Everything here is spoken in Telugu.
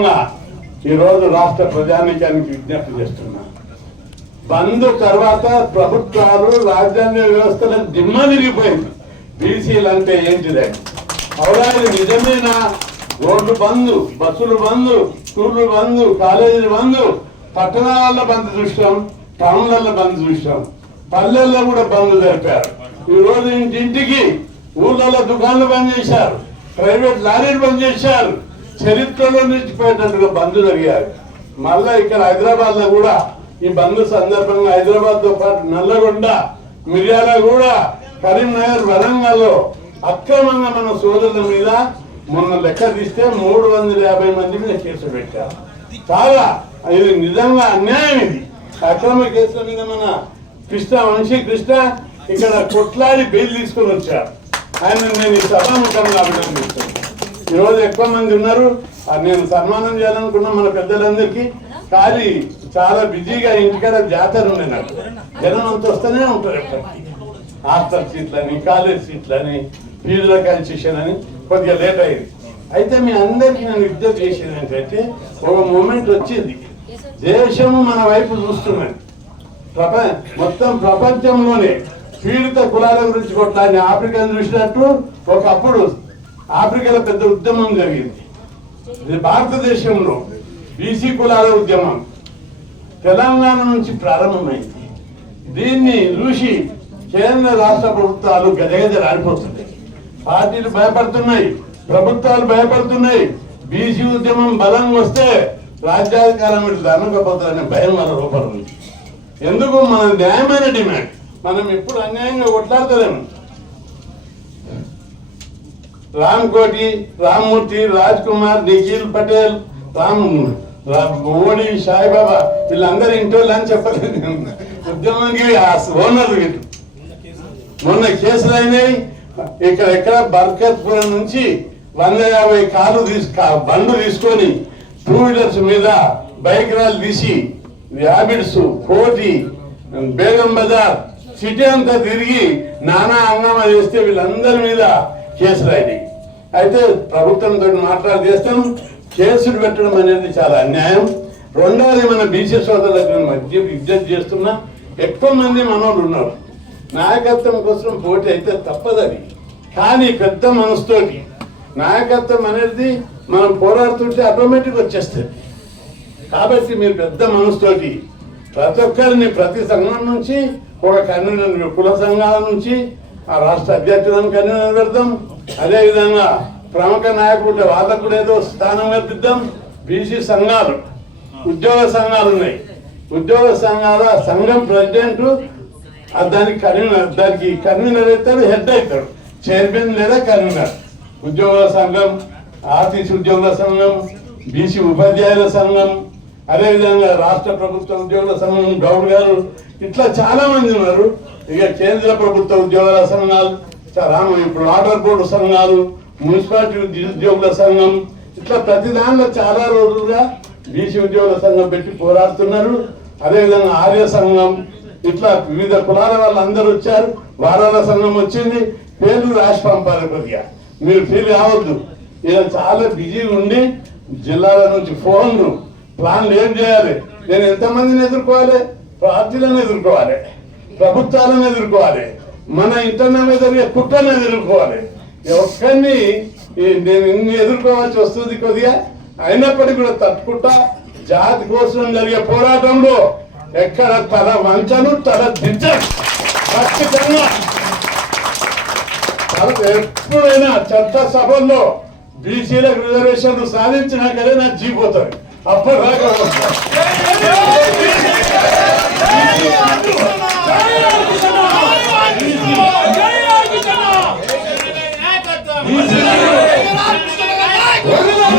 ముఖ్యంగా ఈరోజు రాష్ట్ర ప్రజానీకానికి విజ్ఞప్తి చేస్తున్నా. బంద్ తర్వాత ప్రభుత్వాలు రాజ్యాంగ వ్యవస్థలను దిమ్మదిరిగిపోయింది. బీసీలు అంటే ఏంటిదే? అవునా, నిజమేనా? రోడ్లు బంద్, బస్సులు బంద్, స్కూళ్ళు బంద్, కాలేజీలు బంద్, పట్టణాలలో బంద్ చూసాం, టౌన్లలో బంద్ చూసాం, పల్లెల్లో కూడా బంద్ జరిపారు. ఈ రోజు ఇంటింటికి ఊళ్ళలో దుకాణాలు బంద్ చేశారు, ప్రైవేట్ లారీలు బంద్ చేశారు. చరిత్రలో నిలిచిపోయేటట్టుగా బంద్ జరిగారు. మళ్ళా ఇక్కడ హైదరాబాద్ లో కూడా ఈ బంద్ సందర్భంగా హైదరాబాద్ తో పాటు నల్లగొండ, మిర్యాలగూడ, కరీంనగర్, వరంగల్లో అక్రమంగా మన సోదరుల మీద మొన్న లెక్క తీస్తే 350 మంది మీద కేసు పెట్టారు. చాలా ఇది నిజంగా అన్యాయం. ఇది అక్రమ కేసుల మీద మన వంశీ కృష్ణ ఇక్కడ కొట్లాడి బెయిల్ తీసుకొని వచ్చారు. ఆయన నేను ఈ సభాముఖంగా అభినందిస్తున్నాను. ఈరోజు ఎక్కువ మంది ఉన్నారు. నేను సన్మానం చేయాలనుకున్నా మన పెద్దలందరికీ, కానీ చాలా బిజీగా ఇంటికాడ జాతర ఉండే నాకు. జనం అంత వస్తూనే ఉంటారు. ఎప్పటికీ హాస్టల్ సీట్లని, కాలేజ్ సీట్లని, ఫీజుల కన్సెషన్ అని కొద్దిగా లేట్ అయ్యింది. అయితే మీ అందరికీ నేను విజ్ఞప్తి చేసేది ఏంటంటే, ఒక మూమెంట్ వచ్చింది, దేశము మన వైపు చూస్తున్నది. మొత్తం ప్రపంచంలోనే పీడిత కులాల గురించి కొట్లాడిన ఆఫ్రికాను చూసినట్టు ఒకప్పుడు ఆఫ్రికాలో పెద్ద ఉద్యమం జరిగింది. భారతదేశంలో బీసీ కులాల ఉద్యమం తెలంగాణ నుంచి ప్రారంభమైంది. దీన్ని చూసి కేంద్ర రాష్ట్ర ప్రభుత్వాలు గజగజలాడిపోతున్నాయి. పార్టీలు భయపడుతున్నాయి, ప్రభుత్వాలు భయపడుతున్నాయి. బీసీ ఉద్యమం బలంగా వస్తే రాజ్యాధికారం వీళ్ళు ధనకపోతారనే భయం వాళ్ళ రూపం ఉంది. ఎందుకు? మన న్యాయమైన డిమాండ్. మనం ఎప్పుడు అన్యాయంగా కొట్లాడతలేము. రామ్ కోటి, రామ్మూర్తి, రాజ్ కుమార్, నిఖిల్ పటేల్, మోడీ, సాయిబాబా వీళ్ళందరూ ఇంటోళ్ళు అని చెప్పలేదు. ఉద్యమానికి ఓనర్లు వీళ్ళు. మొన్న కేసులు అయినాయి. ఇక్కడ బర్కత్పురం నుంచి 150 కార్లు బండ్లు తీసుకొని 2 వీలర్స్ మీద బైక్ ర్యాలీ తీసి ర్యాబిడ్స్, కోటి, బేగం బజార్ సిటీ అంతా తిరిగి నానా హంగామా చేస్తే వీళ్ళందరి మీద కేసులు అయినాయి. అయితే ప్రభుత్వంతో మాట్లాడి చేస్తాం. కేసులు పెట్టడం అనేది చాలా అన్యాయం. రెండోది, మన బీసీ సోదరులకు మధ్య విజ్ఞప్తి చేస్తున్నా, ఎక్కువ మంది మనోళ్ళు ఉన్నారు. నాయకత్వం కోసం పోటీ అయితే తప్పదది. కానీ పెద్ద మనసుతోటి నాయకత్వం అనేది మనం పోరాడుతుంటే ఆటోమేటిక్ వచ్చేస్తుంది. కాబట్టి మీరు పెద్ద మనసుతోటి ప్రతి ఒక్కరిని, ప్రతి సంఘం నుంచి ఒక కన్వీనర్, కుల సంఘాల నుంచి ఆ రాష్ట్ర అధ్యక్షులను కన్వీనర్ పెడతాం. అదేవిధంగా ప్రముఖ నాయకులు వాళ్ళకు కూడా ఏదో స్థానం కల్పిద్దాం. బీసీ సంఘాలు, ఉద్యోగ సంఘాలు ఉన్నాయి. ఉద్యోగ సంఘాల సంఘం ప్రెసిడెంట్ దానికి కన్వీనర్ అవుతాడు, హెడ్ అవుతాడు, చైర్మన్ లేదా కన్వీనర్. ఉద్యోగుల సంఘం, ఆర్టీసీ ఉద్యోగుల సంఘం, బీసీ ఉపాధ్యాయుల సంఘం, అదేవిధంగా రాష్ట్ర ప్రభుత్వ ఉద్యోగుల సంఘం, గౌడ్ గారు, ఇట్లా చాలా మంది ఉన్నారు. ఇక కేంద్ర ప్రభుత్వ ఉద్యోగుల సంఘాలు, ఇప్పుడు వాటర్ బోర్డు సంఘాలు, మున్సిపాలిటీ ఉద్యోగుల సంఘం, ఇట్లా ప్రతి దానిలో చాలా రోజులుగా బీసీ ఉద్యోగుల సంఘం పెట్టి పోరాడుతున్నారు. అదేవిధంగా ఆర్య సంఘం, ఇట్లా వివిధ కులాల వాళ్ళందరూ వచ్చారు. వారాల సంఘం వచ్చింది. పేర్లు రాసి పంపాలి. కొద్దిగా మీరు ఫీల్ కావద్దు. ఇలా చాలా బిజీగా ఉండి జిల్లాల నుంచి ఫోన్లు, ప్లాన్లు ఏం చేయాలి, నేను ఎంతమందిని ఎదుర్కోవాలి, పార్టీలను ఎదుర్కోవాలి, ప్రభుత్వాలను ఎదుర్కోవాలి, మన ఇంటర్నల్ జరిగే కుట్రను ఎదుర్కోవాలి. ఒక్కరిని నేను ఇన్ని ఎదుర్కోవాల్సి వస్తుంది కొద్దిగా. అయినప్పటికీ కూడా తట్టుకుంటా జాతి కోసం జరిగే పోరాటంలో ఎక్కడ తల వంచను, తల దించను. ఖచ్చితంగా ఎప్పుడైనా చట్టసభల్లో బీసీలకు రిజర్వేషన్లు సాధించినాకనే నాకు జీపోతుంది. అప్పటిదాకా